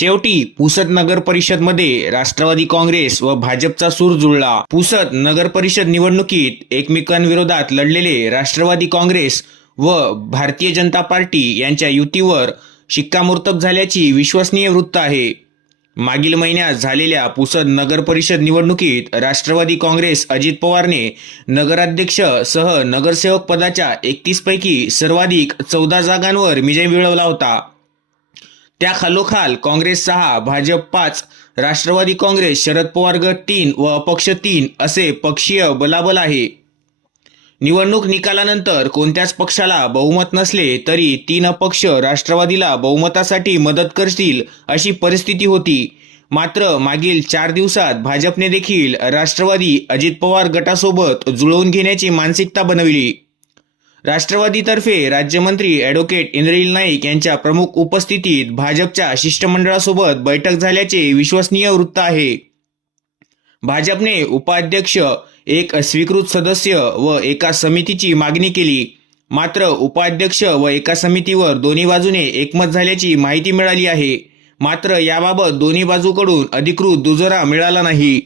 शेवटी पुसद नगर परिषद मध्ये राष्ट्रवादी काँग्रेस व भाजपचा सूर जुळला। पुसद नगर परिषद निवडणुकीत एकमेकांविरोधात लढलेले राष्ट्रवादी काँग्रेस व भारतीय जनता पार्टी यांच्या युतीवर शिक्कामोर्तब झाल्याची विश्वसनीय वृत्त आहे। मागील महिन्यात झालेल्या पुसद नगर परिषद निवडणुकीत राष्ट्रवादी काँग्रेस अजित पवारने नगराध्यक्ष सह नगरसेवक पदाच्या 31 पैकी सर्वाधिक 14 जागांवर विजय मिळवला होता। त्या खालोखाल काँग्रेस 6, भाजप 5, राष्ट्रवादी काँग्रेस, शरद पवार गट 3 व अपक्ष 3 असे पक्षीय बलाबल आहे। निवडणूक निकालानंतर कोणत्याच पक्षाला बहुमत नसले तरी 3 अपक्ष राष्ट्रवादीला बहुमतासाठी मदत करतील अशी परिस्थिती होती। मात्र मागील 4 दिवसात भाजपने देखील राष्ट्रवादी अजित पवार गटासोबत जुळवून घेण्याची मानसिकता बनविली। राष्ट्रवादीतर्फे राज्यमंत्री ॲडव्होकेट इंद्रनील नाईक यांच्या प्रमुख उपस्थितीत भाजपच्या शिष्टमंडळासोबत बैठक झाल्याचे विश्वसनीय वृत्त आहे। भाजपने उपाध्यक्ष, एक स्वीकृत सदस्य व एका समितीची मागणी केली। मात्र उपाध्यक्ष व एका समितीवर दोन्ही बाजूने एकमत झाल्याची माहिती मिळाली आहे। मात्र याबाबत दोन्ही बाजूकडून अधिकृत दुजोरा मिळाला नाही।